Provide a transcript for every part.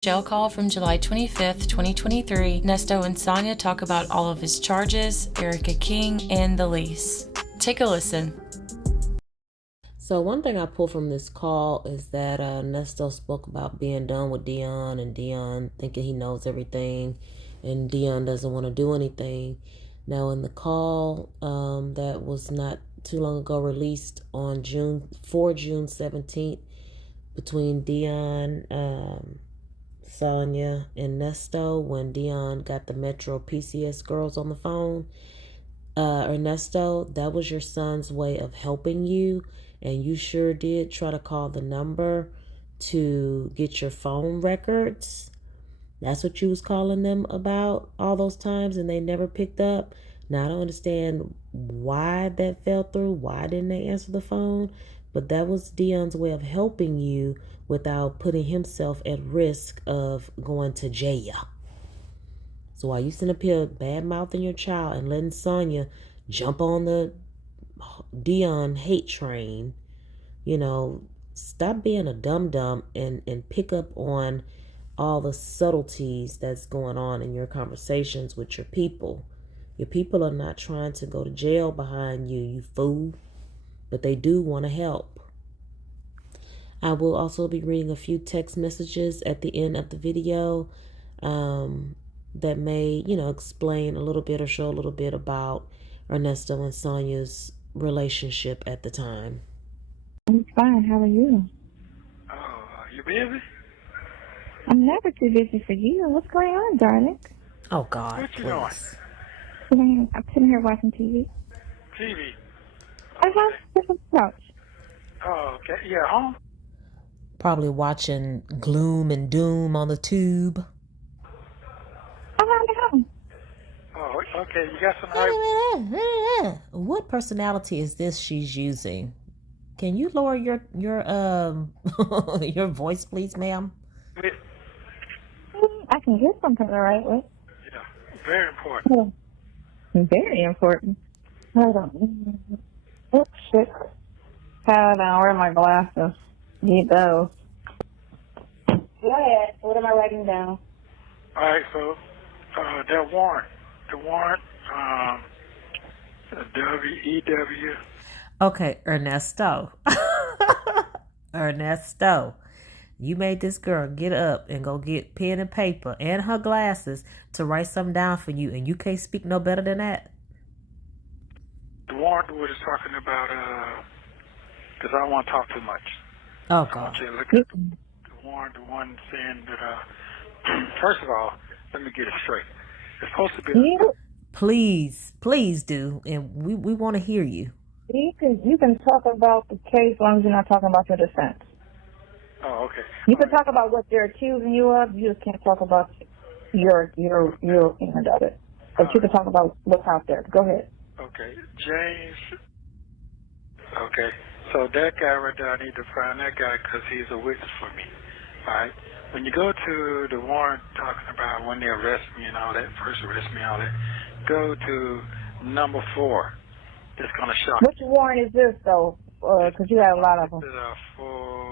Jail call from July 25th, 2023. Nesto and Sonia talk about all of his charges, Ericka King, and the lease. Take a listen. So one thing I pulled from this call is that Nesto spoke about being done with Deon and Deon thinking he knows everything and Deon doesn't want to do anything. Now in the call that was not too long ago released on June 17th between Deon, Sonia, and Nesto when Deon got the Metro PCS girls on the phone. Ernesto, that was your son's way of helping you, and you sure did try to call the number to get your phone records. That's what you was calling them about all those times, and they never picked up. Now, I don't understand why that fell through. Why didn't they answer the phone? But that was Deon's way of helping you without putting himself at risk of going to jail. So while you sitting up here bad mouthing your child and letting Sonya jump on the Deon hate train, stop being a dum-dum and pick up on all the subtleties that's going on in your conversations with your people. Your people are not trying to go to jail behind you, you fool, but they do want to help. I will also be reading a few text messages at the end of the video that may, explain a little bit or show a little bit about Ernesto and Sonia's relationship at the time. I'm fine. How are you? Oh, you busy? I'm never too busy for you. What's going on, darling? Oh, God, What you please. I'm sitting here watching TV. TV. Uh-huh. Just on the couch. Oh, okay. Yeah, home? Probably watching Gloom and Doom on the tube. I'm at home. Oh, okay. You got some right. What personality is this she's using? Can you lower your your voice, please, ma'am? I can hear something the right way. Yeah, very important. Very important. Hold on. Oops, shit. Hold on. Where are my glasses? Need those. Go ahead. What am I writing down? All right, so that warrant. The warrant, WEW. Okay, Ernesto. Ernesto. You made this girl get up and go get pen and paper and her glasses to write something down for you, and you can't speak no better than that? The warrant was talking about, because I don't want to talk too much. Oh, I want God. you to look at the warrant, the one saying that, first of all, let me get it straight. It's supposed to be... Please do, and we want to hear you. You can talk about the case as long as you're not talking about your defense. Oh, okay. You can talk about what they're accusing you of. You just can't talk about your end of it. But you can talk about what's out there. Go ahead. Okay, James. Okay, so that guy right there, I need to find that guy because he's a witness for me. All right. When you go to the warrant talking about when they arrest me and all that, first arrest me and all that, go to number 4. It's gonna shock. Which warrant is this though? Because you got a lot of them.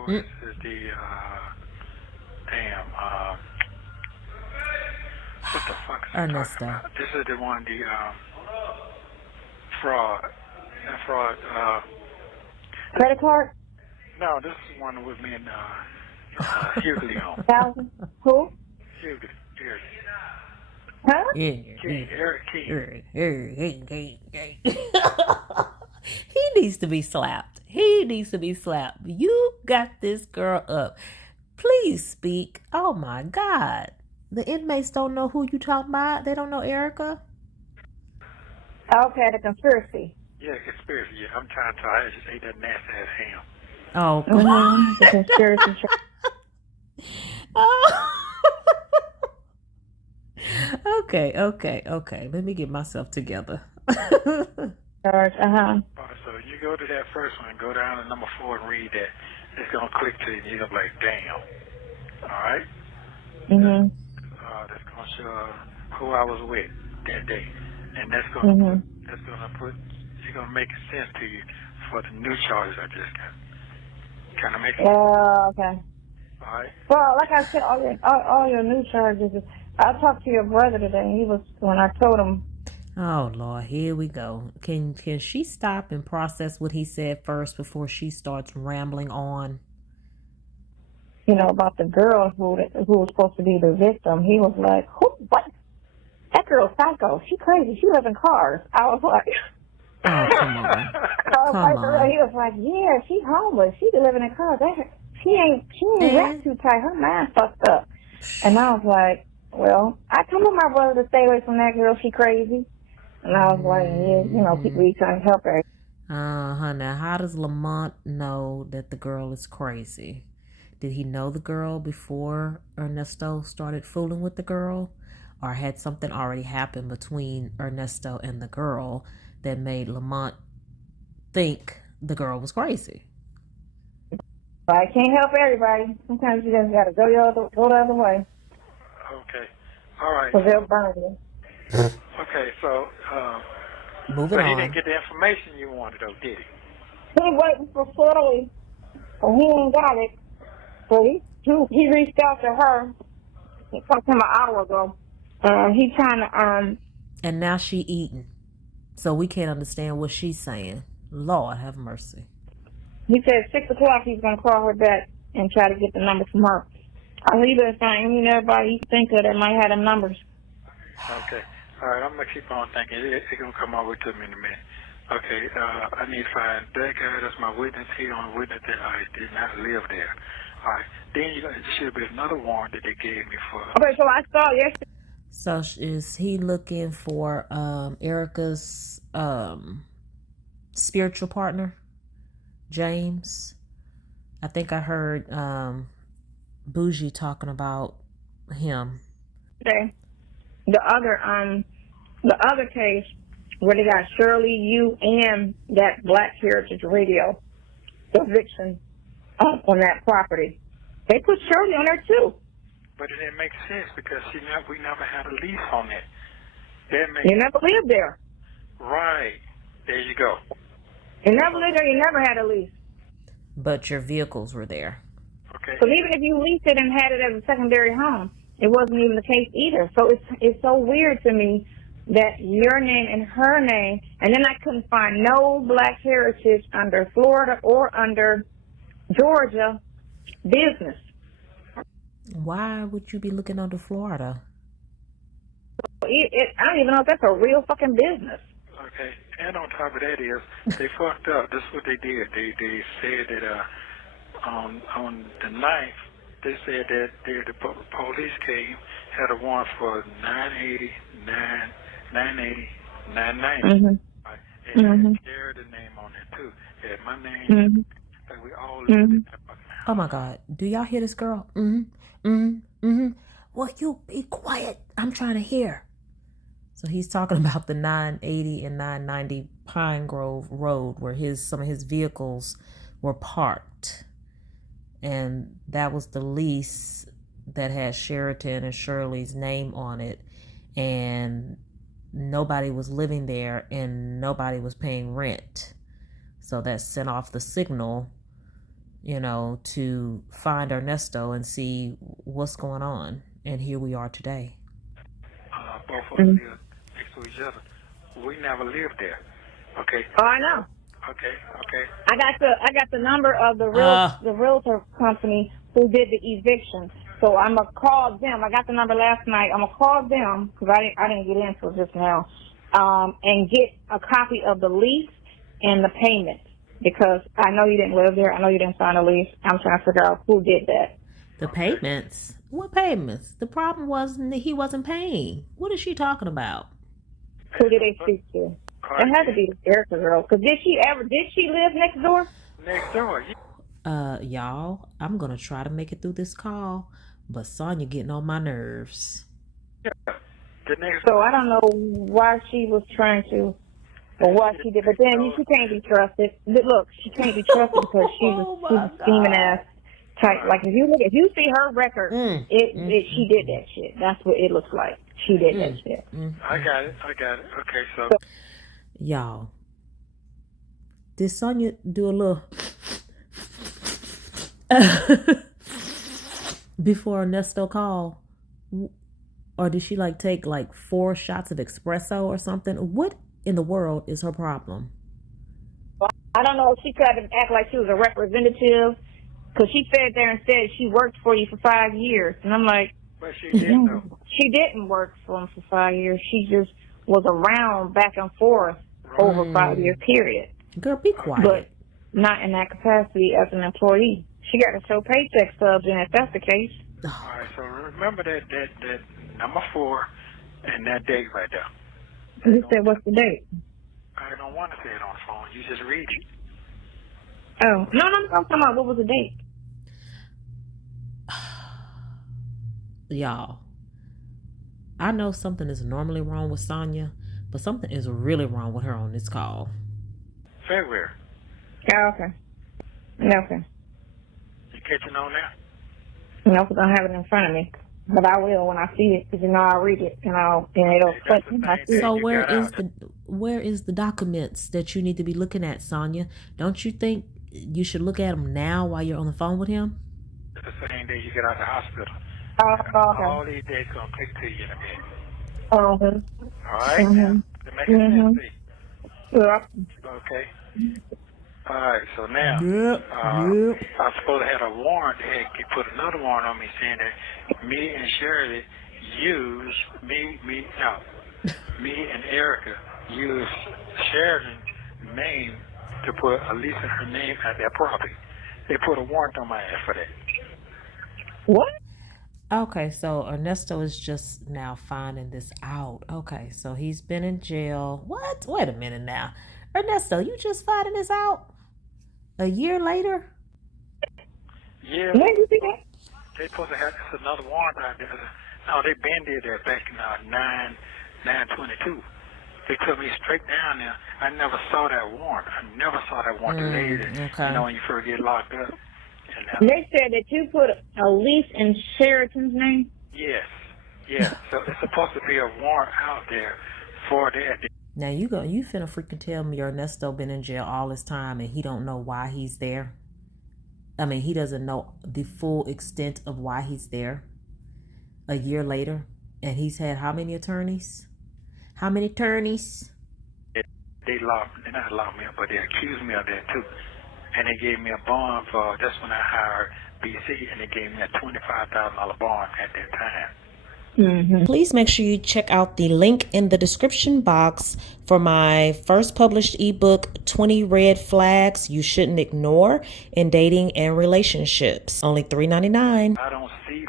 This is the what the fuck is it talking about? This is the one, the fraud. That fraud. Credit card? No, this is one with me and Hughley on. 1,000? Who? Hughley. Huh? He needs to be slapped. You got this girl up. Please speak. Oh, my God. The inmates don't know who you talking about. They don't know Ericka. Okay, the conspiracy. Yeah, conspiracy. Yeah, I'm trying to tell you. I just ate that nasty ass ham. Oh, the conspiracy. Oh. Okay. Let me get myself together. Charge, So you go to that first one, go down to number 4 and read that. It's gonna click to you. You're gonna be like, damn. All right. That's gonna show who I was with that day, and that's gonna it's gonna make sense to you for the new charges I just got. Kind of make sense. Okay. All right. Well, like I said, all your new charges. I talked to your brother today, and when I told him, Oh Lord, here we go. Can she stop and process what he said first before she starts rambling on? about the girl who was supposed to be the victim, he was like, "Who? What? That girl's psycho. She crazy. She lives in cars." I was like, Oh, come on. Come on. He was like, "Yeah, she's homeless. She be living in cars. She ain't wrapped too tight. Her mind fucked up." And I was like, "Well, I told my brother to stay away from that girl. She crazy." And I was like, "Yeah, people be trying to help her." Now how does Lamont know that the girl is crazy? Did he know the girl before Ernesto started fooling with the girl? Or had something already happened between Ernesto and the girl that made Lamont think the girl was crazy? I can't help everybody. Sometimes you just gotta go the other way. Okay. All right. Because they'll burn you. Okay, so Moving he on. didn't get the information you wanted, though, did he? He waiting for Shirley, and he ain't got it. So he reached out to her. He talked to him an hour ago. He trying to And now she eating. So we can't understand what she's saying. Lord have mercy. He said 6:00 he's gonna call her back and try to get the number from her. He been saying everybody you think of that might have them numbers. Okay. All right, I'm going to keep on thinking. It's going to come over to me in a minute. Okay, I need to find that guy that's my witness. He on witness that I did not live there. All right. Then there should be another warrant that they gave me for. Okay, so I saw yesterday. So is he looking for Ericka's spiritual partner, James? I think I heard Bougie talking about him. The other case where they got Shirley, you, and that Black Heritage Radio eviction on that property. They put Shirley on there too. But it didn't make sense because we never had a lease on it. You never lived there. Right. There you go. You never lived there. You never had a lease. But your vehicles were there. Okay. So even if you leased it and had it as a secondary home, it wasn't even the case either. So it's so weird to me that your name and her name, and then I couldn't find no Black Heritage under Florida or under Georgia business. Why would you be looking under Florida? I don't even know if that's a real fucking business. Okay. And on top of that is they fucked up. This is what they did. They said that on the 9th, they said that the police came, had a warrant for 980, 990. Right? And had shared the name on it too. Had my name. Like we all lived in that fucking house. Oh my God. Do y'all hear this girl? Well, you be quiet. I'm trying to hear. So he's talking about the 980 and 990 Pinegrove Road where some of his vehicles were parked. And that was the lease that had Sheraton and Shirley's name on it. And nobody was living there and nobody was paying rent. So that sent off the signal, to find Ernesto and see what's going on. And here we are today. Both of us live next to each other. We never lived there. Okay. Oh, I know. Okay. I got the number of the realtor company who did the eviction. So I'm gonna call them. I got the number last night. I'm gonna call them because I didn't get into it just now, and get a copy of the lease and the payment because I know you didn't live there. I know you didn't sign a lease. I'm trying to figure out who did that. The payments? What payments? The problem was that he wasn't paying. What is she talking about? Who did they speak to? It had to be the Ericka girl. Because did she live next door? Next door. Y'all, I'm going to try to make it through this call, but Sonya getting on my nerves. Yeah. So I don't know why she was trying to, or what she did, but then she can't be trusted. Look, she can't be trusted because she's a scheming ass type. Like if you see her record, she did that shit. That's what it looks like. She did that shit. I got it. Okay, so y'all, did Sonya do a little before Ernesto called? Or did she like take like 4 shots of espresso or something? What in the world is her problem? I don't know if she tried to act like she was a representative, because she sat there and said she worked for you for 5 years. And I'm like, But she didn't know. she didn't work for him for 5 years. She just was around back and forth over a 5-year period. Girl, be quiet. But not in that capacity as an employee. She got to show paycheck stubs, and if that's the case. All right, so remember that number 4 and that date right there. You said, what's the date? I don't want to say it on the phone. You just read it. Oh, no, I'm talking about what was the date. Y'all, I know something is normally wrong with Sonya, but something is really wrong with her on this call. February. Oh, okay. Okay. You catching on there? No, because I don't have it in front of me. But I will when I see it, because I'll read it and it'll click when I see it. So where is the documents that you need to be looking at, Sonya? Don't you think you should look at them now while you're on the phone with him? It's the same day you get out of the hospital. Oh, okay. All these days gonna click to you in a minute. Oh, All right, now to make it sense. Yeah. Okay. All right, so now Yep. I'm supposed to have a warrant. They had put another warrant on me saying that me and Shirley used me and Ericka used Sheridan's name to put Elisa her name at their property. They put a warrant on my ass for that. What? Okay, so Ernesto is just now finding this out. Okay, so he's been in jail. What? Wait a minute now. Ernesto, you just finding this out? A year later? Yeah. When did you see that? They supposed to have another warrant out there. No, they been there back in 9/22. They took me straight down there. I never saw that warrant. I never saw that warrant delayed. Okay. You know, when you first get locked up. And, They said that you put a lease in Sheraton's name? yes. Yeah. So it's supposed to be a warrant out there for that. Now you finna freaking tell me Ernesto been in jail all this time and he don't know why he's there? I mean, he doesn't know the full extent of why he's there a year later, and he's had how many attorneys? How many attorneys? They not locked me up, but they accused me of that too. And they gave me a bond for, that's when I hired BC, and they gave me a $25,000 bond at that time. Mm-hmm. Please make sure you check out the link in the description box for my first published ebook, 20 Red Flags You Shouldn't Ignore in Dating and Relationships. Only $3.99. I don't see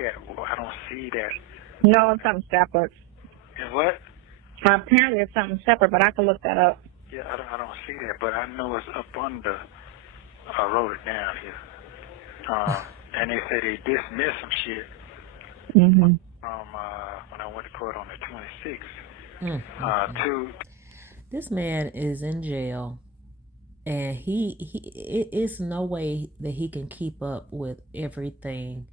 that. No, it's something separate. And what? Apparently it's something separate, but I can look that up. Yeah, I don't see that, but I know it's up under. I wrote it down here. And they said they dismissed some shit. Mm-hmm. When I went to court on the 26th. This man is in jail, and it's no way that he can keep up with everything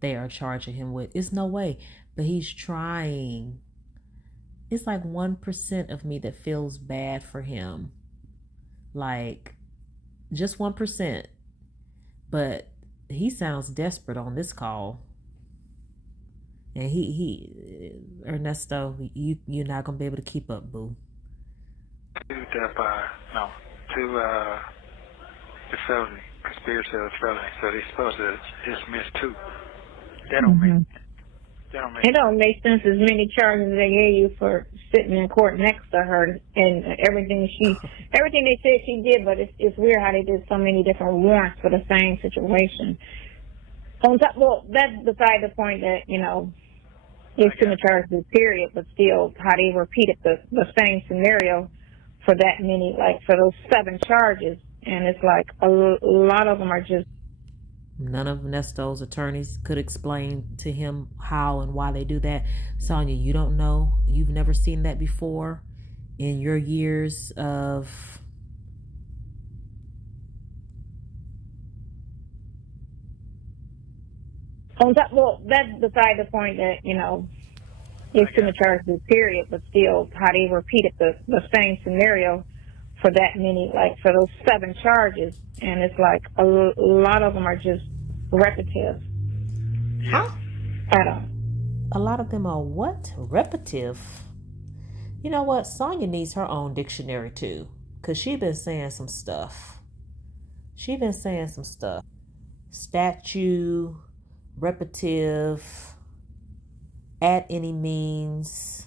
they are charging him with. It's no way, but he's trying. It's like 1% of me that feels bad for him, like just 1%. But he sounds desperate on this call. And Ernesto, you're not gonna be able to keep up, boo. The felony, conspiracy of felony. So they're supposed to dismiss 2. That don't make. It don't make sense as many charges they gave you for sitting in court next to her and everything they said she did. But it's weird how they did so many different warrants for the same situation. On top, well, that's beside the point that it's in the charges period, but still how they repeated the same scenario for that many, like for those 7 charges, and it's like a lot of them are just. None of Ernesto's attorneys could explain to him how and why they do that. Sonya, you don't know. You've never seen that before in your years of... On top, well, that's beside the point that, it's in the charges period, but still how they repeated the same scenario for that many, like for those 7 charges, and it's like a lot of them are just repetitive. Huh? I don't. A lot of them are what? Repetitive. You know what? Sonya needs her own dictionary too. Because she been saying some stuff. Statue, repetitive, at any means.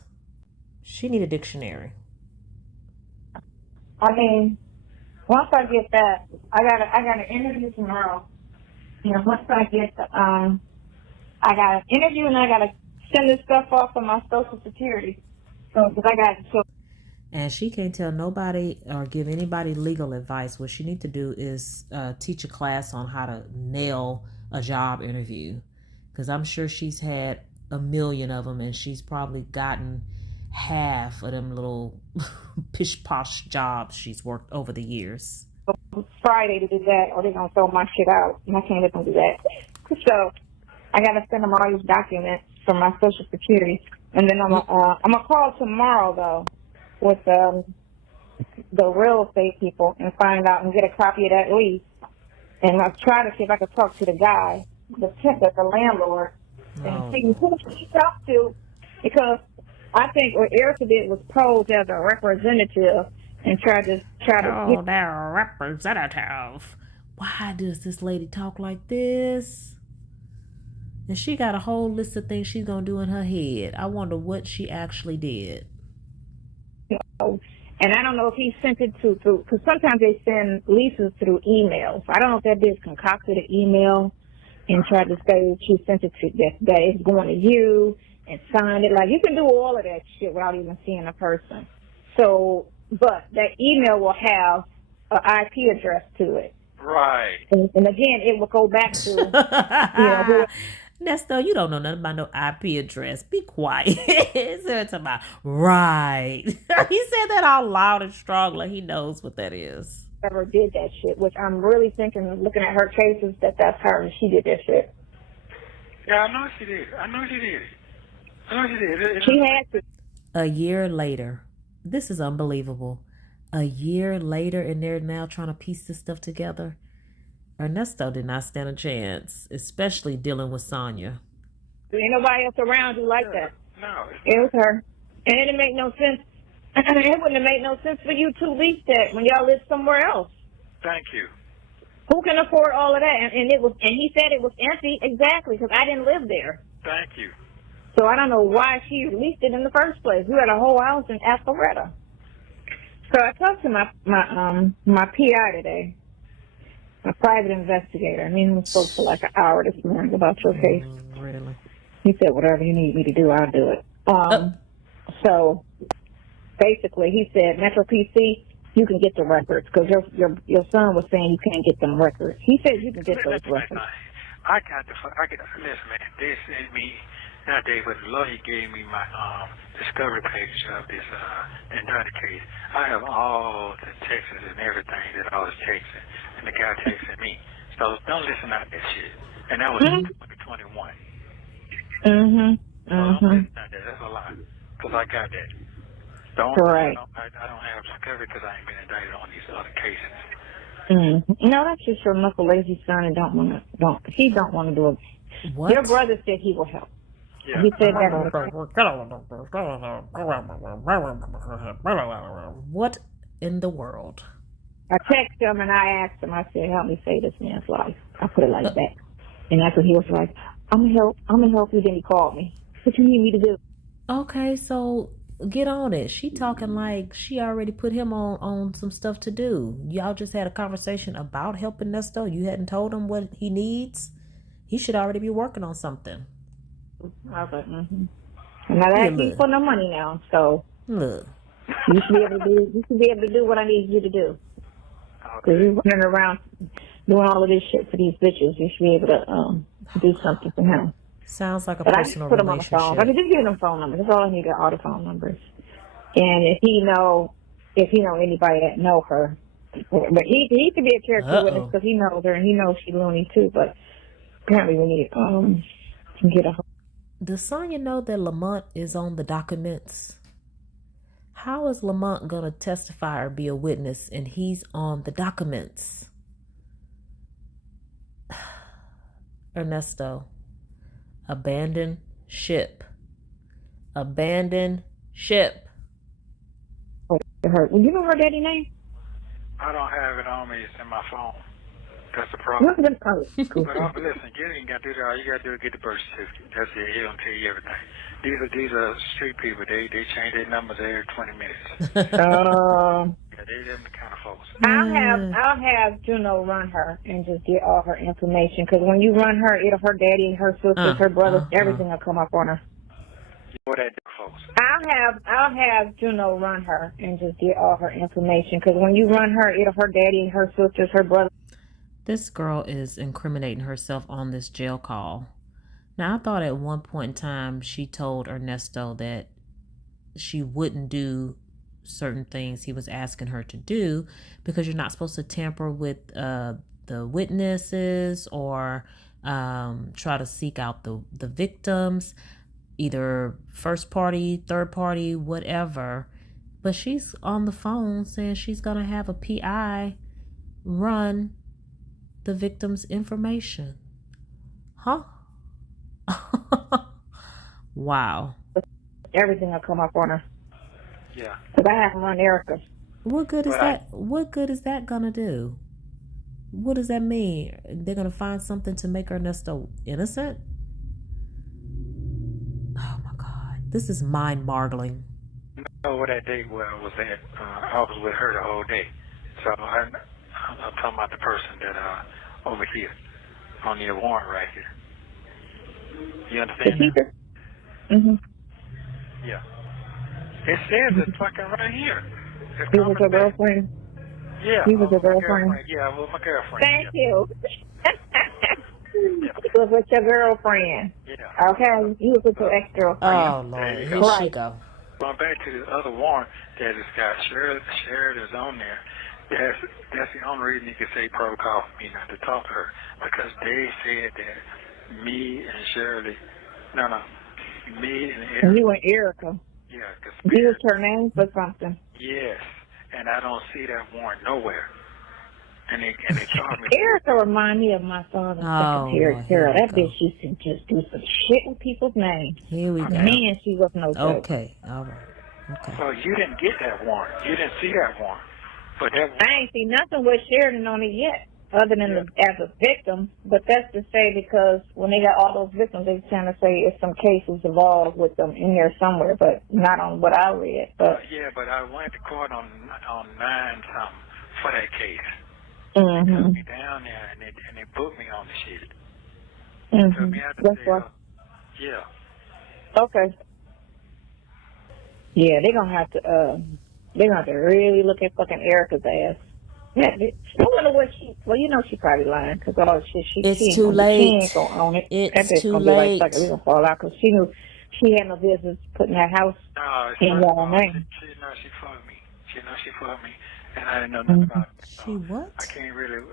She need a dictionary. I mean, once I get that, I got an interview tomorrow. You know, once I get I got an interview and I got to send this stuff off for my Social Security. So, because I got to. And she can't tell nobody or give anybody legal advice. What she need to do is teach a class on how to nail a job interview. Because I'm sure she's had a million of them, and she's probably gotten half of them little pish posh jobs she's worked over the years. Friday to do that, or they're gonna throw my shit out, and I can't let them do that. So I gotta send them all these documents from my Social Security, and then I'm gonna call tomorrow though with the real estate people and find out and get a copy of that lease, and I'll try to see if I can talk to the guy, the landlord, and see who he talked to, because I think what Ericka did was pose as a representative and try to Oh, they're a representative. Why does this lady talk like this? And she got a whole list of things she's gonna do in her head. I wonder what she actually did. And I don't know if he sent it through, because sometimes they send leases through emails. I don't know if that bitch concocted an email and tried to say she sent it to that it's going to you and signed it. Like, you can do all of that shit without even seeing a person. So, but that email will have an IP address to it. Right. And again, it will go back to, Nesto, you don't know nothing about no IP address. Be quiet. It's about right. He said that out loud and strong, like he knows what that is. Ever did that shit, which I'm really thinking, looking at her cases, that's her and she did that shit. Yeah, I know she did. She had to. A year later. This is unbelievable. A year later, and they're now trying to piece this stuff together. Ernesto did not stand a chance, especially dealing with Sonya. There ain't nobody else around you like that. No. It was her. And it didn't make no sense. It wouldn't have made no sense for you to lease that when y'all lived somewhere else. Thank you. Who can afford all of that? And he said it was empty, exactly, because I didn't live there. Thank you. So I don't know why she leased it in the first place. We had a whole house in Alpharetta. So I talked to my PI today, my private investigator. I mean, we spoke for like an hour this morning about your case. Really? He said, whatever you need me to do, I'll do it. So basically, he said, Metro PC, you can get the records, because your son was saying you can't get them records. He said you can get those records. Listen, man, they sent me, not they, but the lawyer gave me my discovery page of this indicted case. I have all the texts and everything that I was texting, and the guy texted me. So don't listen out that shit. And that was 2021. Mm-hmm. So don't listen out that. That's a lie. Because I got that. Right. I don't have discovery because I ain't been indicted on these other cases. No, that's just your knuckle lazy son and don't want to do it. What? Your brother said he will help. Yeah. He said that. What in the world? I texted him and I asked him, I said, help me save this man's life. I put it like that. And that's what he was like, I'm gonna help you. Then he called me. What you need me to do? Okay, so get on it. She talking like she already put him on some stuff to do. Y'all just had a conversation about helping Nesto. You hadn't told him what he needs. He should already be working on something. I was like, I'm not asking you for no money now, so look, you should be able to do what I need you to do. Because you're running around doing all of this shit for these bitches. You should be able to do something for him. Sounds like a But personal I just put him on the relationship. phone. I can just give him phone numbers. That's all I need, are all the phone numbers. And if he know anybody that know her, but he could be a character witness because he knows her and he knows she's loony too. But apparently we need to get a. Does Sonya know that Lamont is on the documents? How is Lamont gonna testify or be a witness and he's on the documents? Ernesto, Abandon ship. Abandon ship. Her. Well, you know her daddy name? I don't have it on me. It's in my phone. That's the problem. What's the cool. But listen, you ain't got to do that. All you got to do is get the birth certificate. That's it. He don't tell you everything. These are street people. They change their numbers every 20 minutes. Yeah, they them the kind of folks. I'll have Juno run her and just get all her information. Because when you run her, her daddy, her sisters, her brothers, everything will come up on her. What that do, folks? I'll have Juno run her and just get all her information. Because when you run her, her daddy, her sisters, her brothers. This girl is incriminating herself on this jail call. Now, I thought at one point in time she told Ernesto that she wouldn't do certain things he was asking her to do because you're not supposed to tamper with the witnesses or try to seek out the victims, either first party, third party, whatever. But she's on the phone saying she's going to have a PI run the victim's information. Huh? Wow. Everything will come up on her. Yeah. Because I haven't run Ericka. What good is that? What good is that gonna do? What does that mean? They're gonna find something to make Ernesto innocent? Oh my God, this is mind-boggling. know what that date was at. I was with her the whole day. So I'm talking about the person that over here on the warrant right here. You understand? The teacher? Mm-hmm. Yeah. It says it's fucking right here. He was your girlfriend? Yeah. He was your girlfriend? Yeah, I was my girlfriend. Thank yeah. you. Yeah. He was with your girlfriend. Yeah. Okay. He was with your ex-girlfriend. Oh, Lord. Here she go. Going back to the other warrant that has got shared is on there. That's the only reason you can say protocol for me not to talk to her, because they said that me and Shirley, me and Ericka. You and Ericka. Yeah, because used her name for something. Yes, and I don't see that warrant nowhere. And they charged me. Ericka remind me of my father's secretary, Sarah. That bitch used to just do some shit with people's names. Here we go. Man, she was no joke. Okay, all right. Okay. So you didn't get that warrant. You didn't see that warrant. But that I ain't seen nothing with Sheridan on it yet, other than as a victim. But that's to say, because when they got all those victims, they trying to say it's some cases involved with them in there somewhere, but not on what I read. But but I went to court on 9 something for that case. Mm-hmm. They took me down there and they booked me on the shit. Mm-hmm. Took me out to That's jail. why. Yeah. Okay. Yeah, they're gonna have to really look at fucking Erica's ass. Yeah, I wonder what she. Well, you know she probably lying because all the shit she. It's she too late. She ain't gonna own it. It's too gonna late. Be like, fuck it, we gonna fall out because she knew she had no business putting that house in your name. She knows she fucked me. She knows she fucked me, and I didn't know nothing about it. So She what? I can't really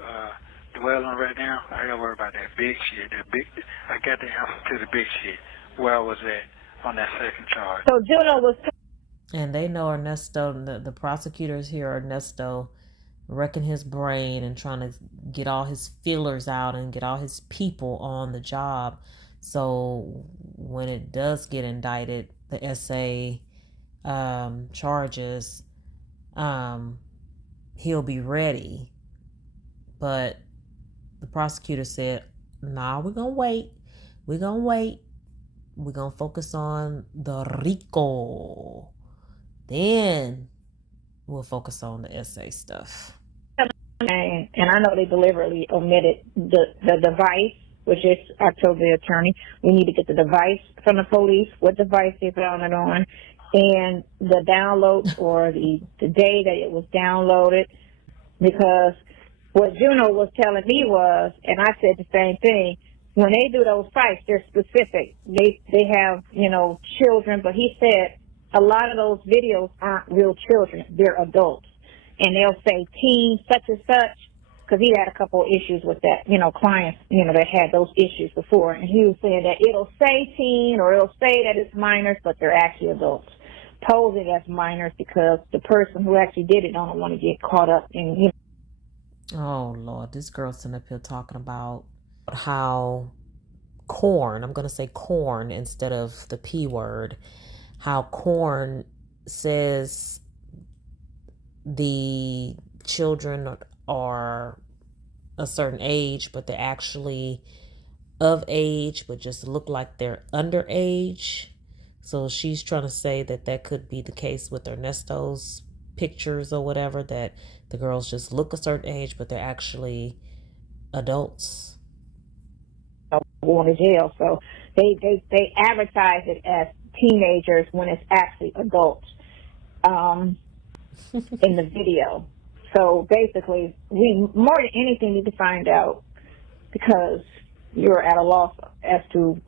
dwell on right now. I gotta worry about that big shit. I got the answer to the big shit. Where I was at on that second charge. So Juno was. And they know Ernesto, the prosecutors hear Ernesto wrecking his brain and trying to get all his feelers out and get all his people on the job. So when it does get indicted, the SA charges, he'll be ready. But the prosecutor said, nah, we're going to wait. We're going to wait. We're going to focus on the RICO. Then we'll focus on the SA stuff. And I know they deliberately omitted the device, which is, I told the attorney, we need to get the device from the police, what device they found it on, and the download or the day that it was downloaded, because what Juno was telling me was, and I said the same thing, when they do those fights, they're specific. They have, children, but he said a lot of those videos aren't real children. They're adults. And they'll say teen such and such, because he had a couple of issues with that, clients, that had those issues before. And he was saying that it'll say teen or it'll say that it's minors, but they're actually adults. Posing as minors because the person who actually did it don't want to get caught up in, Oh, Lord, this girl's sitting up here talking about how Corn, I'm going to say corn instead of the P word, how corn says the children are a certain age, but they're actually of age, but just look like they're underage. So she's trying to say that that could be the case with Ernesto's pictures or whatever, that the girls just look a certain age, but they're actually adults. Going to jail. So they advertise it as teenagers when it's actually adults in the video. So basically, we more than anything need to find out, because you're at a loss as to,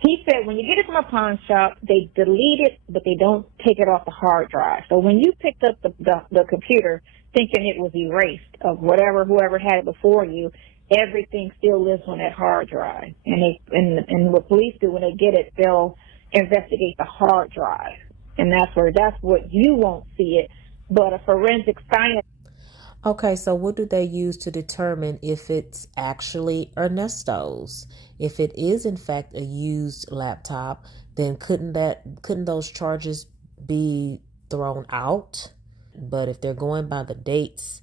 he said when you get it from a pawn shop, they delete it, but they don't take it off the hard drive. So when you picked up the computer thinking it was erased of whoever had it before you, everything still lives on that hard drive. And what police do when they get it, they'll investigate the hard drive. And that's what you won't see it. But a forensic scientist. Okay, so what do they use to determine if it's actually Ernesto's? If it is in fact a used laptop, then couldn't those charges be thrown out? But if they're going by the dates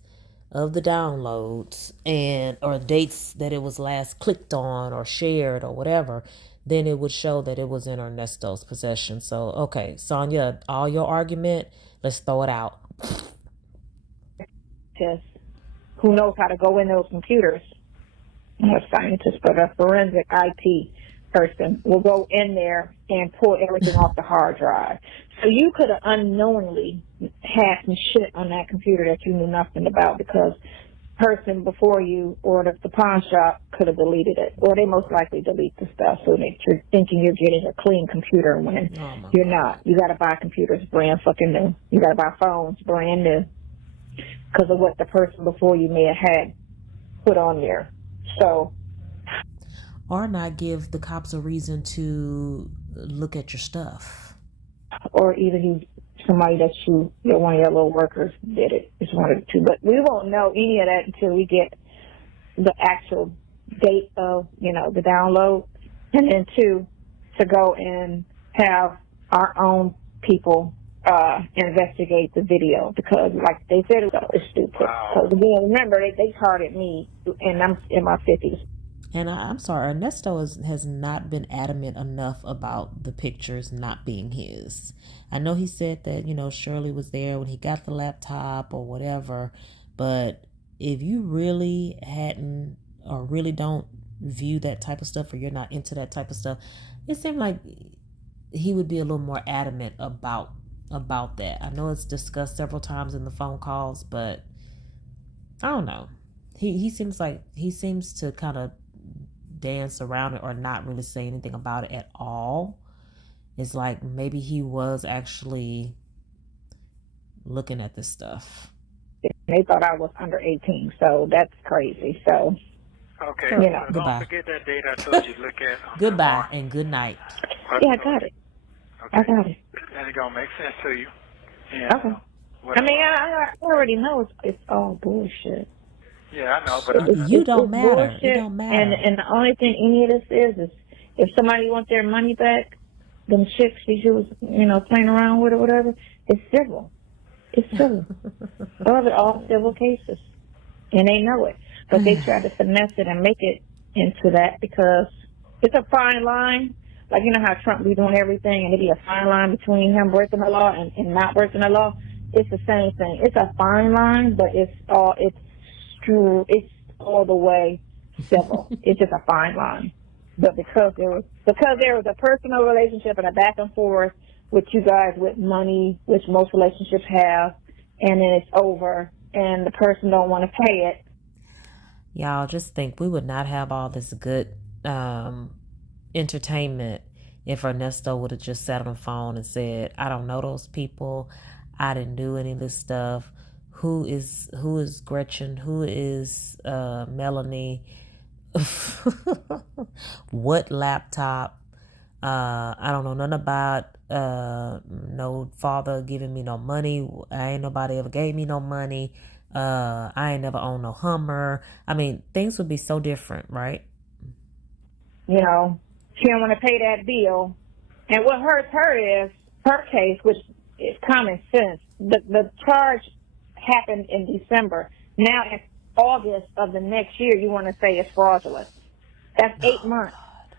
of the downloads or dates that it was last clicked on or shared or whatever, then it would show that it was in Ernesto's possession. So, okay, Sonia, all your argument, let's throw it out. Who knows how to go in those computers. Not a scientist, but a forensic IT person will go in there and pull everything off the hard drive. So you could have unknowingly had some shit on that computer that you knew nothing about, because the person before you or the pawn shop could have deleted it, or they most likely delete the stuff so that you're thinking you're getting a clean computer when you're not. You got to buy computers brand fucking new. You got to buy phones brand new, because of what the person before you may have had put on there. So, or not give the cops a reason to look at your stuff. Or either somebody that one of your little workers did it. It's one of the two. But we won't know any of that until we get the actual date of, the download. And then two, to go and have our own people investigate the video, because like they said, it's stupid. Because again, remember, they targeted me, and I'm in my 50s. And I'm sorry, Ernesto has not been adamant enough about the pictures not being his. I know he said that, Shirley was there when he got the laptop or whatever, but if you really hadn't or really don't view that type of stuff, or you're not into that type of stuff, it seemed like he would be a little more adamant about that. I know it's discussed several times in the phone calls, but I don't know. He seems to kind of dance around it or not really say anything about it at all. It's like maybe he was actually looking at this stuff. They thought I was under 18, so that's crazy. So okay, so don't forget that date I told you to look at. Goodbye and good night. Yeah, I got it. Okay. I got it. And it's gonna make sense to you. Yeah. Okay. I mean, I already know it's all bullshit. Yeah, I know, but you don't matter. Bullshit. It don't matter. And the only thing any of this is if somebody wants their money back, them chicks she was, playing around with or whatever, it's civil. It's civil. all civil cases. And they know it. But they try to finesse it and make it into that, because it's a fine line. Like, how Trump be doing everything, and it be a fine line between him breaking the law and not breaking the law. It's the same thing. It's a fine line, but it's all the way civil. It's just a fine line. But because there was a personal relationship and a back and forth with you guys with money, which most relationships have, and then it's over, and the person don't want to pay it. Y'all, just think we would not have all this good entertainment if Ernesto would have just sat on the phone and said, I don't know those people. I didn't do any of this stuff. Who is Gretchen? Who is Melanie? What laptop? I don't know nothing about no father giving me no money. Ain't nobody ever gave me no money. I ain't never owned no Hummer. I mean, things would be so different, right? She don't want to pay that bill. And what hurts her is her case, which is common sense. The charge happened in December. Now in August of the next year, you want to say it's fraudulent. That's 8 months.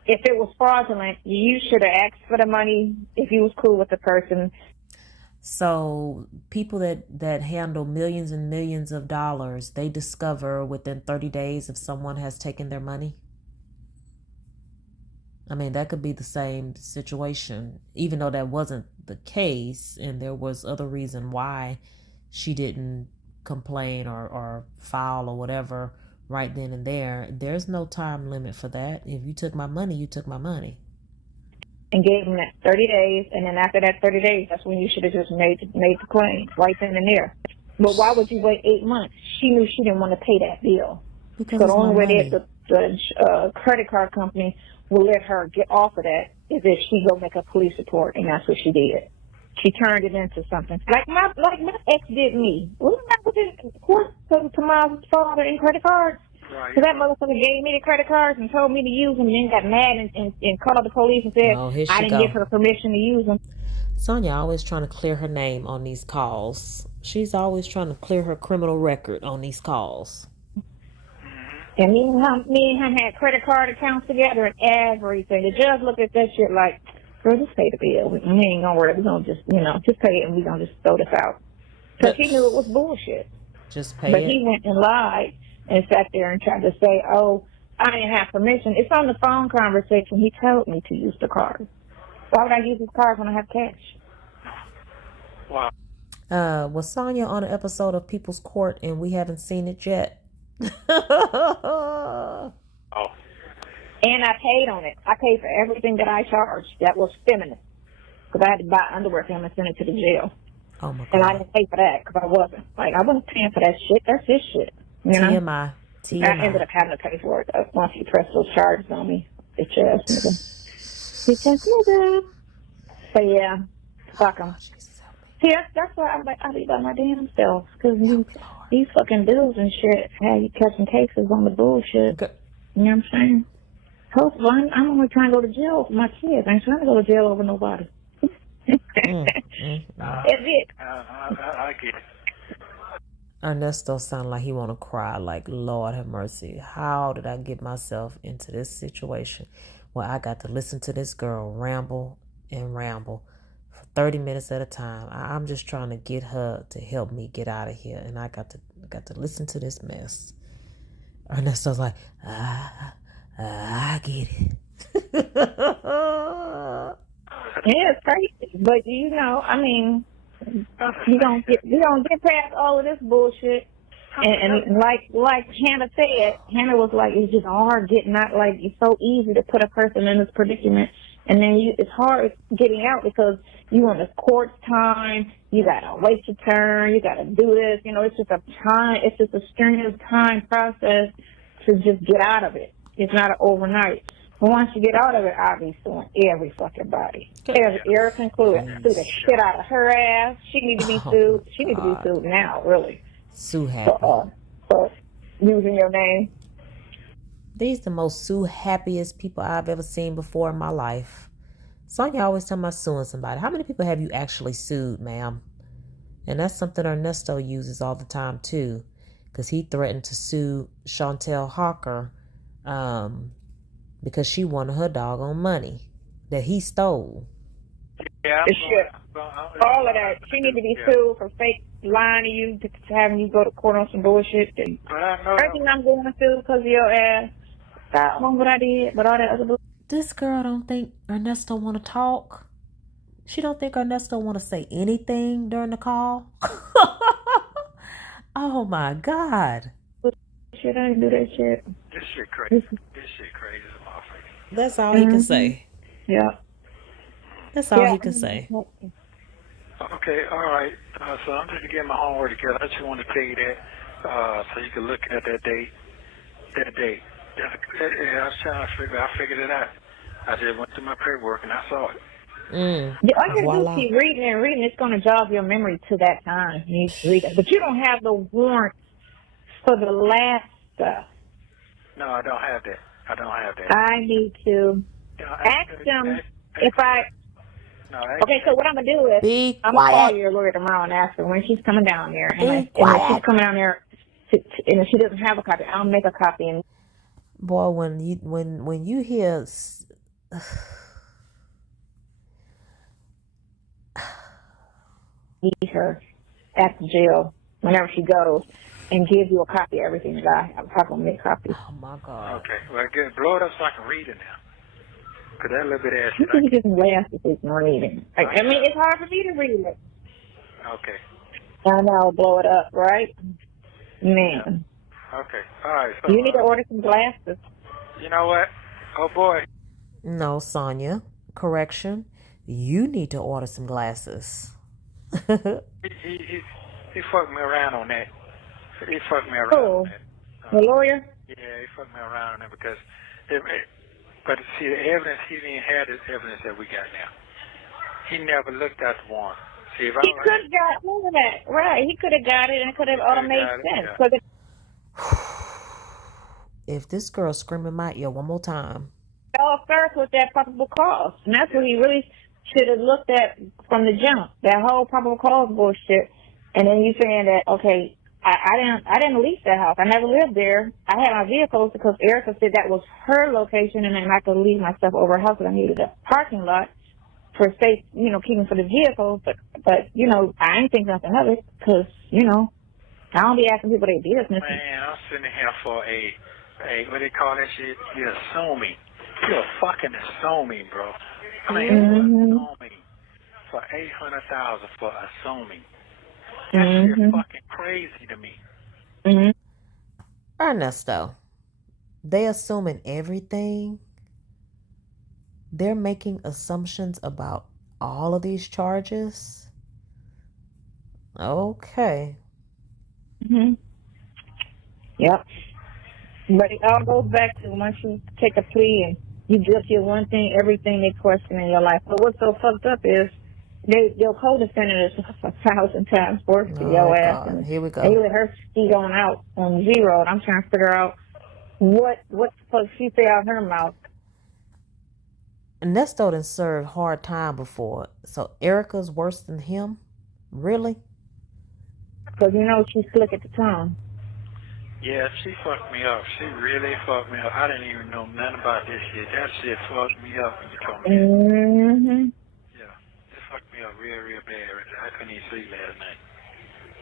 If it was fraudulent, you should have asked for the money if you was cool with the person. So people that handle millions and millions of dollars, they discover within 30 days if someone has taken their money. I mean, that could be the same situation, even though that wasn't the case and there was other reason why she didn't complain or file or whatever right then and there. There's no time limit for that. If you took my money, you took my money. And gave them that 30 days, and then after that 30 days, that's when you should have just made the claim right then and there. But why would you wait 8 months? She knew she didn't want to pay that bill. Because so it's the only my way money. the credit card company will let her get off of that is if she go make a police report, and that's what she did. She turned it into something like my ex did me. Wasn't that what the court to my father in credit cards? Right. So that motherfucker gave me the credit cards and told me to use them, and then got mad and called the police and said I didn't give her permission to use them. Sonia always trying to clear her name on these calls. She's always trying to clear her criminal record on these calls. And me and him had credit card accounts together and everything. The judge looked at that shit like, girl, just pay the bill. We ain't gonna worry. We're gonna just, just pay it and we're gonna just throw this out. Because he knew it was bullshit. Just pay But it. he went and lied and sat there and tried to say, oh, I didn't have permission. It's on the phone conversation. He told me to use the card. Why would I use his card when I have cash? Wow. Was Sonia on an episode of People's Court and we haven't seen it yet? Oh. And I paid on it. I paid for everything that I charged that was feminine. Because I had to buy underwear for him and send it to the jail. Oh my God. And I didn't pay for that because I wasn't. Like, I wasn't paying for that shit. That's his shit. You know? TMI. I ended up having to pay for it once he pressed those charges on me. Bitch ass nigga. Bitch ass nigga. So yeah, fuck him. See, that's why I be by my damn self. Because these fucking bills and shit have you catching cases on the bullshit. Okay. You know what I'm saying? Hopefully, I'm only trying to go to jail for my kids. I ain't trying to go to jail over nobody. That's it. I get it. Ernesto sound like he want to cry, like, Lord have mercy. How did I get myself into this situation where I got to listen to this girl ramble and ramble for 30 minutes at a time? I'm just trying to get her to help me get out of here, and I got to listen to this mess. Ernesto's like, I get it. Yeah, it's crazy. But I mean, you don't get past all of this bullshit. And like Hannah said, Hannah was like, it's just hard getting out. Like, it's so easy to put a person in this predicament, and then it's hard getting out because you want the court time. You gotta wait your turn. You gotta do this. It's just a strenuous time process to just get out of it. It's not an overnight. But once you get out of it, I'll be suing every fucking body. Ericka included. Sue the shit out of her ass. She need to be sued. She need to be sued now, really. Sue happy. For using your name. These the most Sue happiest people I've ever seen before in my life. Sonya always tell me about suing somebody. How many people have you actually sued, ma'am? And that's something Ernesto uses all the time too, because he threatened to sue Chantel Hawker because she wanted her doggone money that he stole. Yeah. All of that. She need to be sued for fake lying to you, to having you go to court on some bullshit. Everything I'm going to sue because of your ass. Stop on what I did, but all that other bullshit. This girl don't think Ernesto want to talk. She don't think Ernesto want to say anything during the call. Oh my God. Shit, I didn't do that shit. This shit crazy. This shit crazy as a motherfucker. That's all he can say. Yeah. That's all he can say. Okay, all right. So I'm just getting my homework together. I just want to tell you that so you can look at that date. I was trying to figure. I figured it out. I just went through my paperwork and I saw it. All you do is keep reading and reading. It's going to jog your memory to that time. You need to read it. But you don't have the warrants for the last stuff. No, I don't have that. I need to. Ask them if I. No, Okay, so what I'm gonna do is Be I'm gonna call quiet. your lawyer tomorrow and ask her when she's coming down there, and Be if quiet. she's coming down there, and if she doesn't have a copy, I'll make a copy and Boy, when you hear meet her at the jail whenever she goes, and give you a copy of everything that I have. I'm probably gonna make copies. oh my God. Okay, well, good. Blow it up so I can read it now. Because that little bit of You shit I can can't. get some glasses if you're reading. I mean, it's hard for me to read it. Okay. I know, blow it up, right? Man, Okay. All right. So, you need to order some glasses. you know what? Oh, boy. No, Sonya. Correction. You need to order some glasses. He fucked me around on that. He fucked me around Oh, on that. the lawyer? Yeah, he fucked me around on that because, but see, the evidence, he didn't have this evidence that we got now. He never looked at the warrant. See, if He could have got more of that, right? He could have got it, and it could have all made sense. Yeah. If this girl's screaming my ear one more time. It all starts with that probable cause, and that's what he really should have looked at from the jump. That whole probable cause bullshit, and then you saying that okay, I didn't lease that house. I never lived there. I had my vehicles because Ericka said that was her location, and then I could leave my stuff over her house, and I needed a parking lot for safe, keeping for the vehicles. But I ain't think nothing of it because I don't be asking people their business. Man, I'm sitting here for a what they call that shit? You're assuming. You're fucking assuming, bro. I mean, assuming for $800,000 for assuming. That shit fucking crazy to me. Ernesto, they assuming everything. They're making assumptions about all of these charges. Okay. Yep. But it all goes back to once you take a plea and you guilty of one thing, everything they question in your life. But what's so fucked up is they'll co-defendant us 1,000 times worse to your ass. God. And Here we go. they let her skeet on out on zero. And I'm trying to figure out what the fuck she say out her mouth. Ernesto done served hard time before. So Ericka's worse than him? Really? Because she's slick at the tongue. Yeah, she fucked me up. She really fucked me up. I didn't even know nothing about this shit. That shit fucked me up when you told me that. Yeah, it fucked me up real, real bad. I couldn't even sleep last night.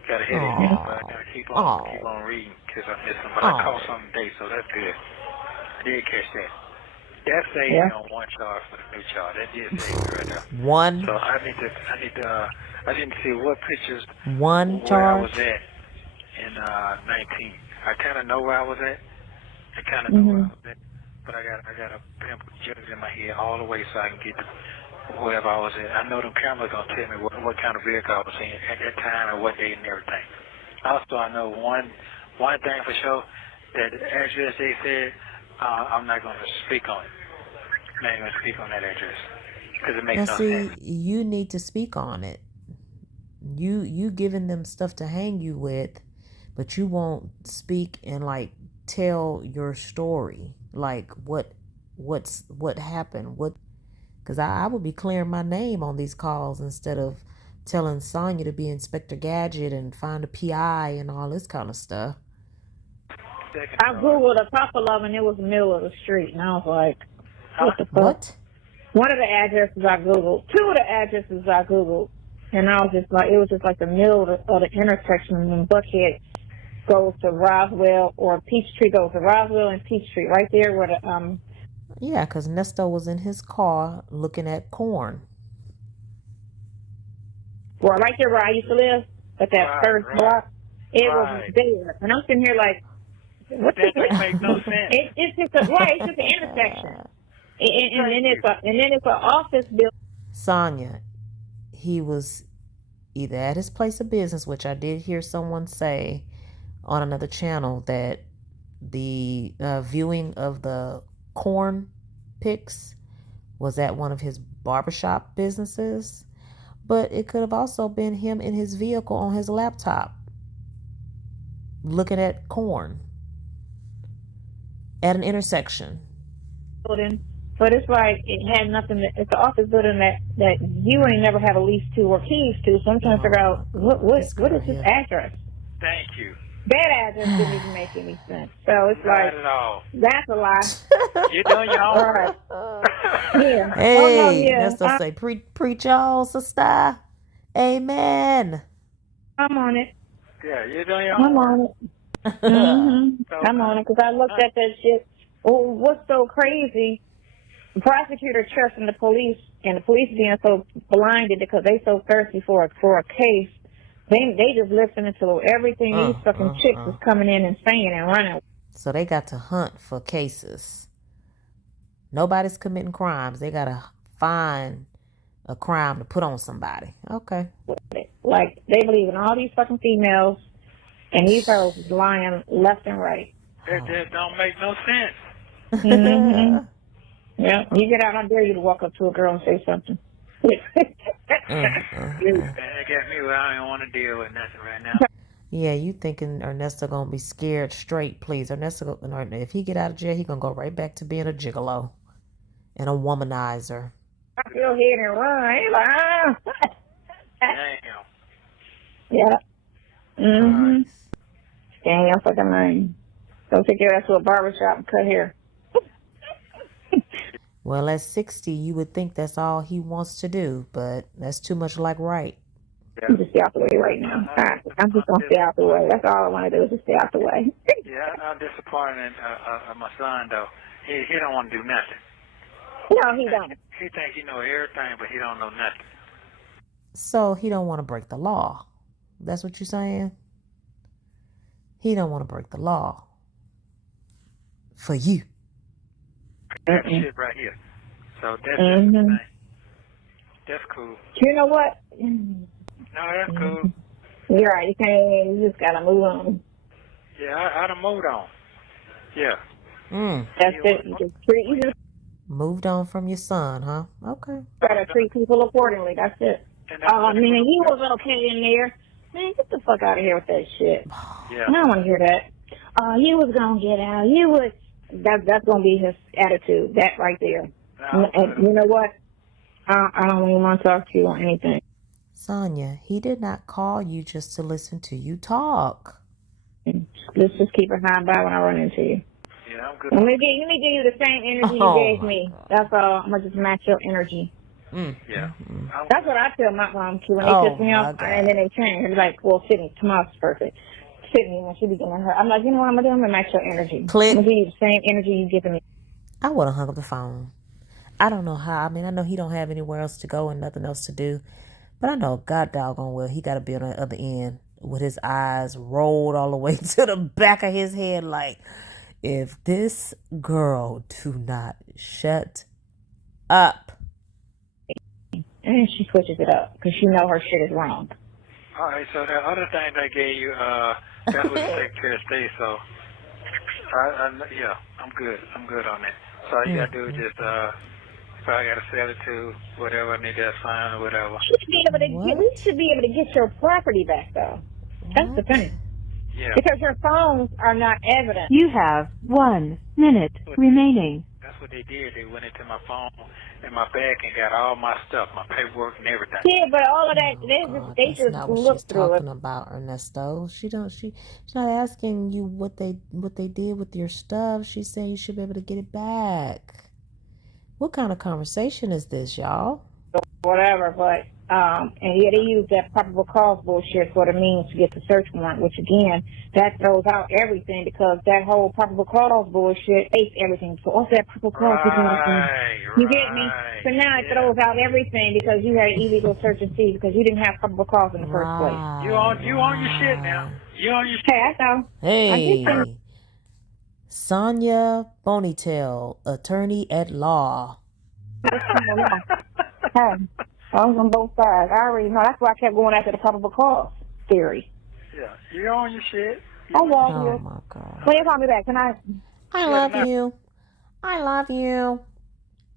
Got a headache, but I gotta keep on reading because I missed them. But I caught something today, so that's good. I did catch that. That's saving on one charge for the new charge. That did save me right there. One. So I didn't see what pictures One where charge. I was at in 19. I kind of know where I was at. I kind of know where I was at, but I got a pimple judge in my head all the way so I can get to wherever I was at. I know them cameras gonna tell me what kind of vehicle I was in at that time and what date and everything. Also, I know one thing for sure, that the address they said, I'm not gonna speak on it. I'm not gonna speak on that address because it makes no sense. You need to speak on it. You giving them stuff to hang you with, but you won't speak and tell your story, what happened, because I would be clearing my name on these calls instead of telling Sonya to be Inspector Gadget and find a PI and all this kind of stuff. I Googled a couple of them, and it was the middle of the street, and I was like, what the fuck? What? One of the addresses I Googled, two of the addresses I Googled, and I was just like, it was just like the middle of the intersection when Buckhead goes to Roswell, or Peachtree goes to Roswell and Peachtree, right there where the Yeah, because Nesto was in his car looking at corn. well, right there where I used to live, at that first block, it was there, and I'm sitting here like, what the That don't make no sense. It's just it's just an intersection, and then it's an office building. Sonya, he was either at his place of business, which I did hear someone say on another channel that the viewing of the corn picks was at one of his barbershop businesses, but it could have also been him in his vehicle on his laptop looking at corn at an intersection. But it's like it had nothing. It's the office building that you ain't never have a lease to or keys to. So I'm trying to figure out what is this address? Thank you. That address didn't even make any sense. So it's Not like at all. that's a lie. You're doing your All homework. right. Yeah. Hey, Oh no. Yeah. that's to say, preach y'all, sister. Amen. I'm on it. Yeah, you're doing your I'm homework. on it. Mm-hmm. So, I'm on it because I looked at that shit. Well, what's so crazy? The prosecutor trusting the police, and the police being so blinded because they so thirsty for a case. They just listening to everything these fucking chicks is coming in and saying and running. So they got to hunt for cases. Nobody's committing crimes. They got to find a crime to put on somebody. Okay. Like, they believe in all these fucking females, and these girls is lying left and right. it just don't make no sense. Mm-hmm. Yeah, you get out, I dare you to walk up to a girl and say something. It got me where I don't want to deal with nothing right now. Yeah, you thinking Ernesto gonna be scared straight, please. Ernesto, if he get out of jail, he gonna go right back to being a gigolo and a womanizer. I feel hit and run. He's like, ah. Damn. Yeah. Mm-hmm. Nice. Dang, I'm fucking lame. Go take your ass to a barbershop and cut hair. Well, at 60, you would think that's all he wants to do, but that's too much like right. Yeah. I'm just stay out the way right now. I'm just going to stay out the way. That's all I want to do is just stay out the way. Yeah, I'm disappointed in my son, though. He don't want to do nothing. No, he don't. He thinks he know everything, but he don't know nothing. So he don't want to break the law. That's what you're saying? He don't want to break the law. For you. That shit right here. So that's just the thing. That's cool. You know what? No, that's cool. You're right. You just got to move on. Yeah, I done moved on. Yeah. That's it. You just Moved on from your son, huh? Okay. got to treat people accordingly. That's it. Oh, man, he was okay in there. Man, get the fuck out of here with that shit. Yeah. I don't want to hear that. He was going to get out. He was. That's going to be his attitude. That right there. No, and you know what? I don't even want to talk to you on anything. Sonia, he did not call you just to listen to you talk. Let's just keep a high by when I run into you. Yeah, I'm good. Let me give you the same energy you gave me. God. That's all. I'm going to just match your energy. Yeah. That's what I tell my mom, too, when they piss me off, and then they change. They're like, well, Sydney, tomorrow's perfect. Sydney, when she be getting her, I'm like, you know what I'm going to do? I'm going to match your energy. Click. I'm going to give you the same energy you giving me. I would have hung up the phone. I don't know how. I mean, I know he don't have anywhere else to go and nothing else to do. But I know God doggone well he got to be on the other end with his eyes rolled all the way to the back of his head like, if this girl do not shut up. And she switches it up because she know her shit is wrong. All right, so the other thing they gave you, that was the Secretary of State, so, yeah, I'm good. I'm good on that. So all you got to do is just, probably got to sell it to whatever I need to sign or whatever. We should be able to get your property back, though. That's the thing. Yeah. Because your phones are not evidence. You have 1 minute remaining. That's what they did. They went into my phone and my bag and got all my stuff, my paperwork and everything. Yeah, but all of that, they just not what look she's through talking it. about, Ernesto. She's not asking you what they did with your stuff. She's saying you should be able to get it back. What kind of conversation is this, y'all? Whatever, but and yeah, they use that probable cause bullshit for the means to get the search warrant, which again, that throws out everything because that whole probable cause bullshit takes everything. So what's that probable cause? You get me? So now it throws out everything because you had an illegal search and seize because you didn't have probable cause in the first place. You on your shit now. You on your shit. Hey, I know. Hey, Sonia Ponytail, attorney at law. Hey, I was on both sides. I already know. That's why I kept going after the probable cause theory. Yeah, you on your shit. I love you. Oh my God. When you call me back, can I? I love you. I love you.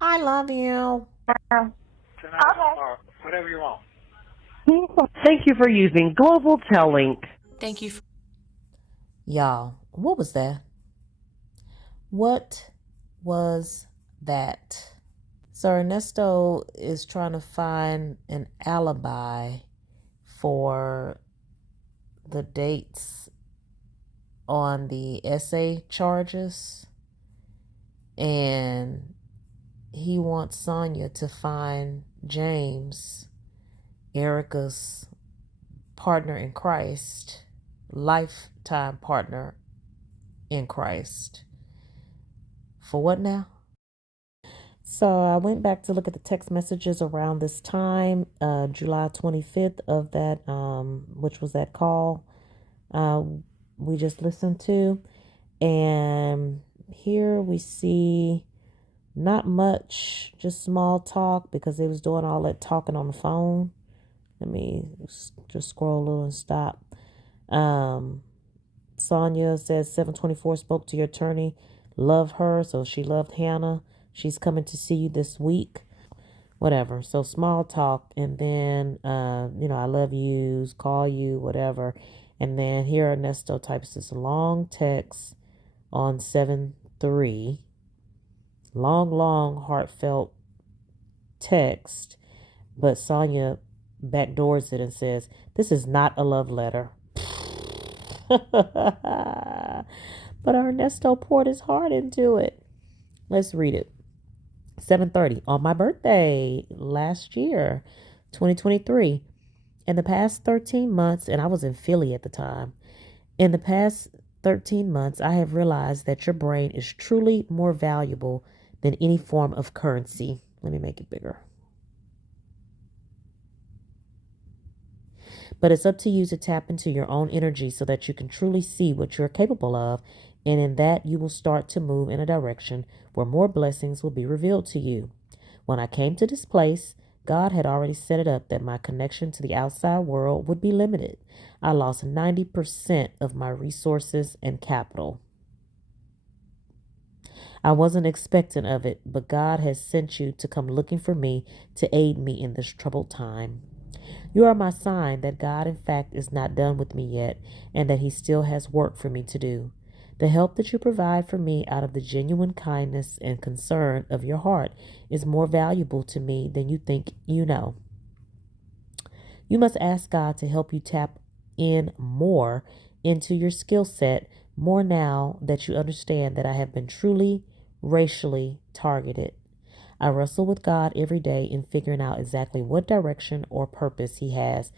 I love you. Tonight, or whatever you want. Thank you for using Global Tel Link. Thank you. Y'all, what was that? What was that? So Ernesto is trying to find an alibi for the dates on the essay charges, and he wants Sonia to find James, Ericka's partner in Christ, lifetime partner in Christ. For what now? So I went back to look at the text messages around this time, July 25th of that, which was that call we just listened to. And here we see not much, just small talk, because they was doing all that talking on the phone. Let me just scroll a little and stop. Sonia says 724 spoke to your attorney. Love her. So she loved Hannah. She's coming to see you this week. Whatever. So small talk. And then, I love yous, call you, whatever. And then here Ernesto types this long text on 7/3. Long, heartfelt text. But Sonia backdoors it and says, this is not a love letter. But Ernesto poured his heart into it. Let's read it. 7:30 on my birthday last year, 2023. In the past 13 months, and I was in Philly at the time. In the past 13 months, I have realized that your brain is truly more valuable than any form of currency. Let me make it bigger. But it's up to you to tap into your own energy so that you can truly see what you're capable of. And in that, you will start to move in a direction where more blessings will be revealed to you. When I came to this place, God had already set it up that my connection to the outside world would be limited. I lost 90% of my resources and capital. I wasn't expectant of it, but God has sent you to come looking for me to aid me in this troubled time. You are my sign that God, in fact, is not done with me yet, and that he still has work for me to do. The help that you provide for me out of the genuine kindness and concern of your heart is more valuable to me than you think you know. You must ask God to help you tap in more into your skill set, more now that you understand that I have been truly racially targeted. I wrestle with God every day in figuring out exactly what direction or purpose he has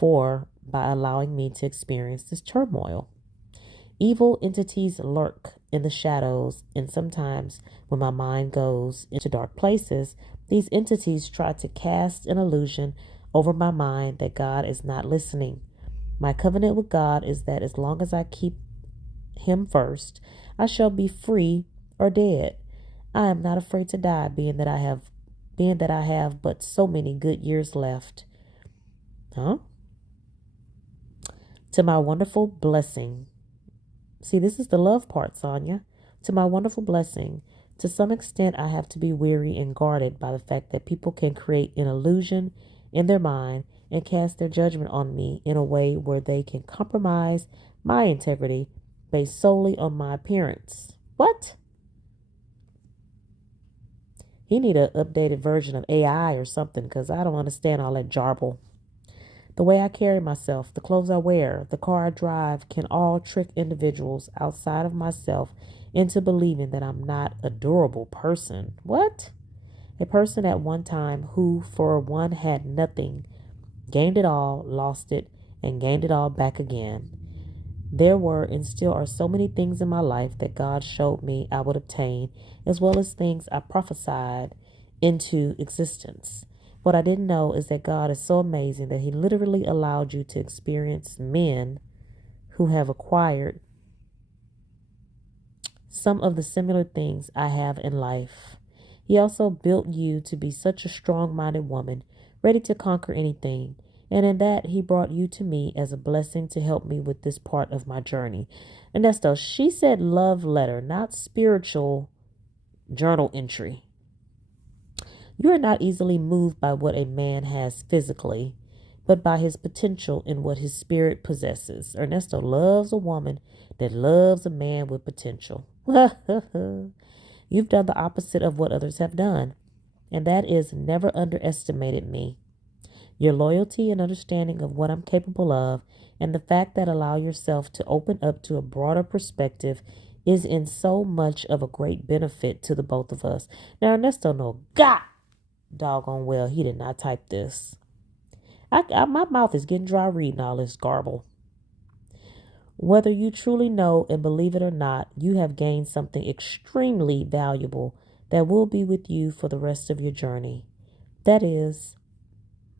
by allowing me to experience this turmoil. Evil entities lurk in the shadows, and sometimes when my mind goes into dark places, these entities try to cast an illusion over my mind that God is not listening. My covenant with God is that as long as I keep him first, I shall be free or dead. I am not afraid to die, being that I have but so many good years left. To my wonderful blessing. See, this is the love part, Sonia. To my wonderful blessing, to some extent I have to be weary and guarded by the fact that people can create an illusion in their mind and cast their judgment on me in a way where they can compromise my integrity based solely on my appearance. What? He need an updated version of AI or something, because I don't understand all that jarble. The way I carry myself, the clothes I wear, the car I drive can all trick individuals outside of myself into believing that I'm not a durable person. What? A person at one time who, for one, had nothing, gained it all, lost it, and gained it all back again. There were and still are so many things in my life that God showed me I would obtain, as well as things I prophesied into existence. What I didn't know is that God is so amazing that he literally allowed you to experience men who have acquired some of the similar things I have in life. He also built you to be such a strong-minded woman, ready to conquer anything. And in that, he brought you to me as a blessing to help me with this part of my journey. Ernesto, she said love letter, not spiritual journal entry. You are not easily moved by what a man has physically, but by his potential in what his spirit possesses. Ernesto loves a woman that loves a man with potential. You've done the opposite of what others have done. and that is never underestimated me. Your loyalty and understanding of what I'm capable of, and the fact that allow yourself to open up to a broader perspective is in so much of a great benefit to the both of us. Now, Ernesto know God doggone well he did not type this. My mouth is getting dry reading all this garble. Whether you truly know and believe it or not, you have gained something extremely valuable that will be with you for the rest of your journey. That is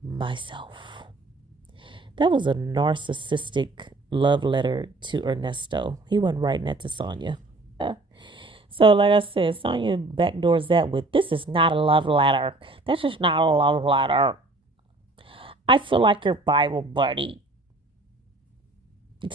myself. That was a narcissistic love letter to Ernesto. He wasn't writing that to Sonya. So, like I said, Sonya backdoors that with, this is not a love letter. This is not a love letter. I feel like your Bible buddy.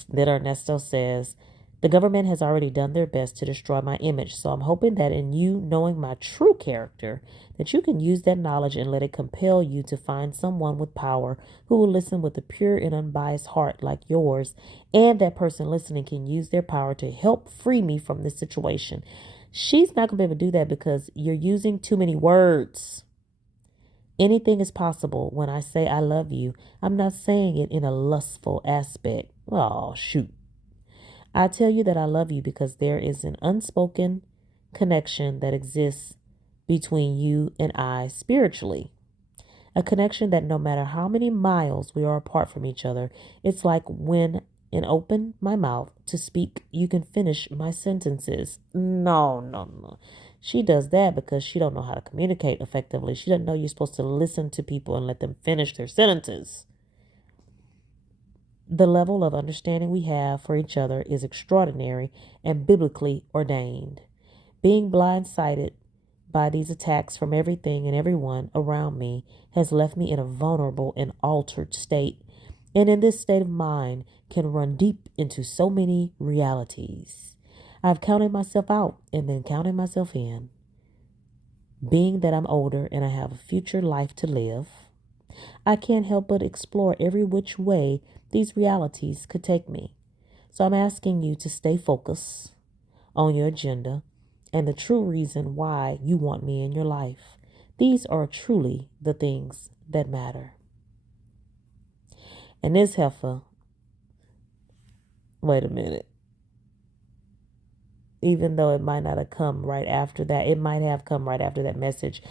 Then Ernesto says, the government has already done their best to destroy my image, so I'm hoping that in you knowing my true character, that you can use that knowledge and let it compel you to find someone with power who will listen with a pure and unbiased heart like yours, and that person listening can use their power to help free me from this situation. She's not going to be able to do that because you're using too many words. Anything is possible. When I say I love you, I'm not saying it in a lustful aspect. Oh, shoot. I tell you that I love you because there is an unspoken connection that exists between you and I spiritually. A connection that no matter how many miles we are apart from each other, it's like when I open my mouth to speak, you can finish my sentences. No. She does that because she don't know how to communicate effectively. She doesn't know you're supposed to listen to people and let them finish their sentences. The level of understanding we have for each other is extraordinary and biblically ordained. Being blindsided by these attacks from everything and everyone around me has left me in a vulnerable and altered state, and in this state of mind can run deep into so many realities. I've counted myself out and then counted myself in. Being that I'm older and I have a future life to live, I can't help but explore every which way these realities could take me. So I'm asking you to stay focused on your agenda and the true reason why you want me in your life. These are truly the things that matter. And this heifer, wait a minute. Even though it might not have come right after that, it might have come right after that message,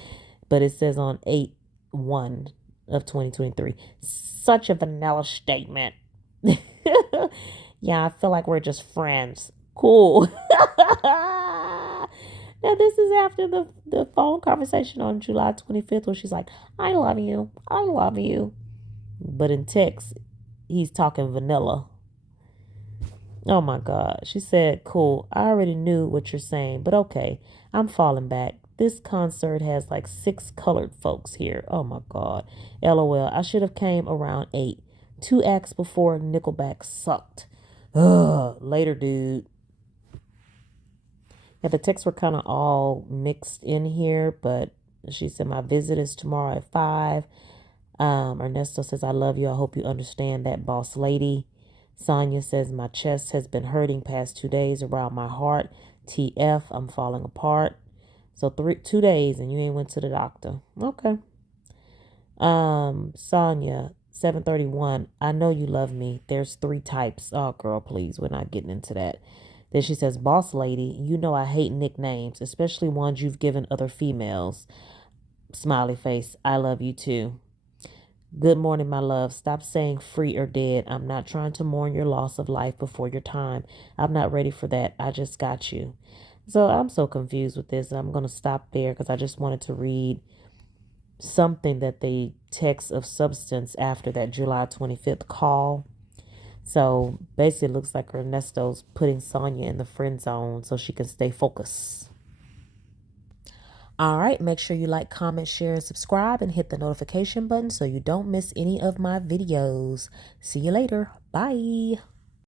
but it says on 8/1 of 2023, such a vanilla statement. Yeah, I feel like we're just friends. Cool. Now, this is after the phone conversation on July 25th where she's like, I love you. I love you. But in text, he's talking vanilla. Oh my God. She said, cool. I already knew what you're saying, but okay. I'm falling back. This concert has like 6 colored folks here. Oh my God. LOL. I should have came around 8. 2 acts before Nickelback sucked. Ugh. Later, dude. Yeah, the texts were kind of all mixed in here, but she said, my visit is tomorrow at 5. Ernesto says, I love you. I hope you understand that, boss lady. Sonya says, my chest has been hurting past 2 days around my heart. TF, I'm falling apart. So 2 days and you ain't went to the doctor. Okay. Sonya, 731, I know you love me. There's 3 types. Oh, girl, please. We're not getting into that. Then she says, boss lady, you know I hate nicknames, especially ones you've given other females. Smiley face, I love you too. Good morning, my love. Stop saying free or dead. I'm not trying to mourn your loss of life before your time. I'm not ready for that. I just got you. So I'm so confused with this. I'm going to stop there because I just wanted to read something that they text of substance after that July 25th call. So basically it looks like Ernesto's putting Sonya in the friend zone so she can stay focused. All right, make sure you like, comment, share, and subscribe, and hit the notification button so you don't miss any of my videos. See you later. Bye.